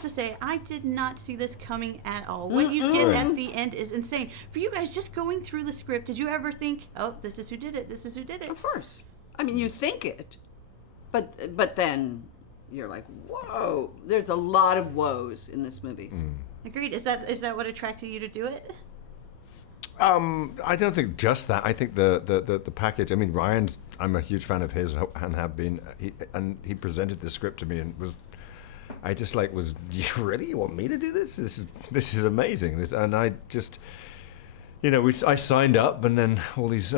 to say I did not see this coming at all. What you get at the end is insane. For you guys, just going through the script, did you ever think, oh, this is who did it, this is who did it? Of course. I mean, you think it, but then you're like, whoa, there's a lot of woes in this movie. Agreed. Is that what attracted you to do it? I don't think just that. I think the package. I mean, I'm a huge fan of his and have been. He presented the script to me and was. I just was. You really? You want me to do this? This is amazing. And I just, I signed up, and then all these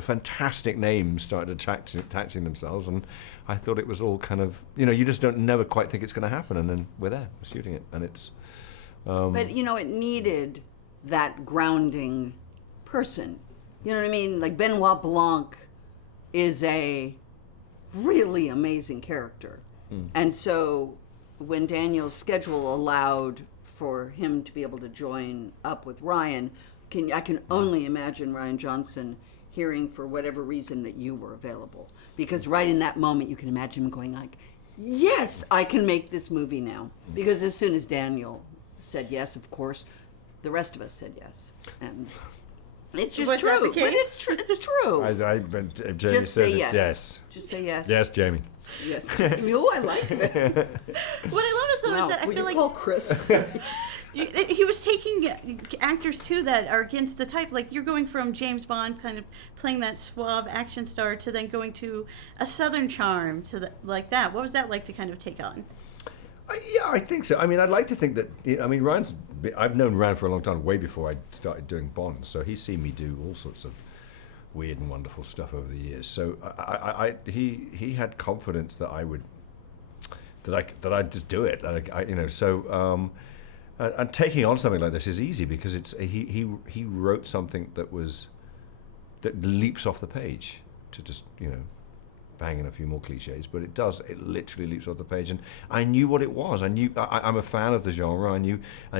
fantastic names started attaching themselves, and I thought it was all kind of. You just never quite think it's going to happen, and then we're there, we're shooting it, and it's. But it needed that grounding person. You know what I mean? Like Benoit Blanc is a really amazing character. And so when Daniel's schedule allowed for him to be able to join up with Rian, I can only imagine Rian Johnson hearing for whatever reason that you were available. Because right in that moment you can imagine him going like, yes, I can make this movie now. Because as soon as Daniel said yes, of course, the rest of us said yes, and it's just true. But it's true. It's true. If Jamie just says say it's yes. Just say yes. Yes, Jamie. Yes. Oh, I like this. What I love is though is that I feel like call Chris. he was taking actors too that are against the type. Like you're going from James Bond, kind of playing that suave action star, to then going to a Southern charm like that. What was that like to kind of take on? Yeah, I think so. I mean, I'd like to think that. I mean, I've known Ryan for a long time, way before I started doing Bond. So he's seen me do all sorts of weird and wonderful stuff over the years. So he had confidence that I'd just do it. And taking on something like this is easy because he wrote something that leaps off the page to just bang in a few more cliches, but it literally leaps off the page, and I knew what it was. I'm a fan of the genre. I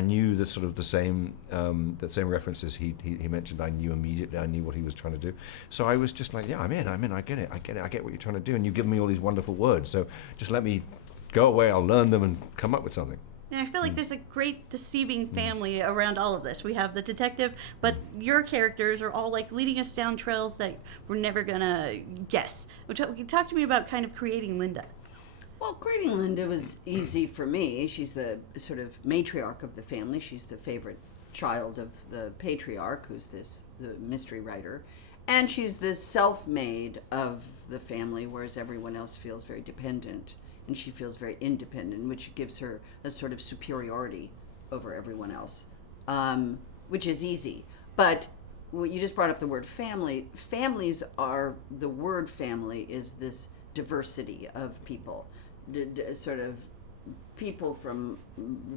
knew the sort of the same references he mentioned. I knew immediately. I knew what he was trying to do. So I was just like, yeah, I'm in. I get it. I get what you're trying to do, and you give me all these wonderful words. So just let me go away. I'll learn them and come up with something. And I feel like there's a great deceiving family around all of this. We have the detective, but your characters are all like leading us down trails that we're never gonna guess. Talk to me about kind of creating Linda. Well, creating Linda was easy for me. She's the sort of matriarch of the family. She's the favorite child of the patriarch, who's the mystery writer. And she's the self-made of the family, whereas everyone else feels very dependent. And she feels very independent, which gives her a sort of superiority over everyone else, which is easy. But you just brought up the word family. The word family is this diversity of people, sort of people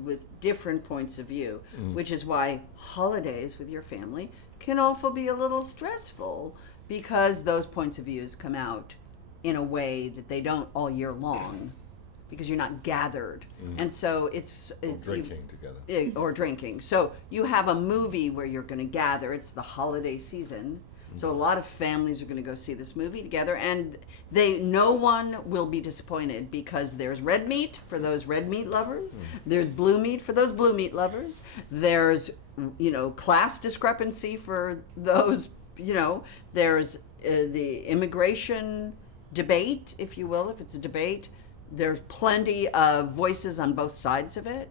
with different points of view, which is why holidays with your family can also be a little stressful because those points of views come out in a way that they don't all year long, because you're not gathered. And so it's drinking together. Or drinking. So you have a movie where you're going to gather. It's the holiday season. So a lot of families are going to go see this movie together, and no one will be disappointed because there's red meat for those red meat lovers. There's blue meat for those blue meat lovers. There's class discrepancy for those. There's the immigration debate, if you will, if it's a debate. There's plenty of voices on both sides of it.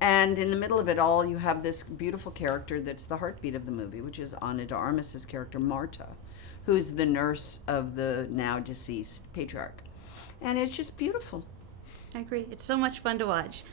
And in the middle of it all, you have this beautiful character that's the heartbeat of the movie, which is Ana de Armas's character, Marta, who's the nurse of the now deceased patriarch. And it's just beautiful. I agree. It's so much fun to watch.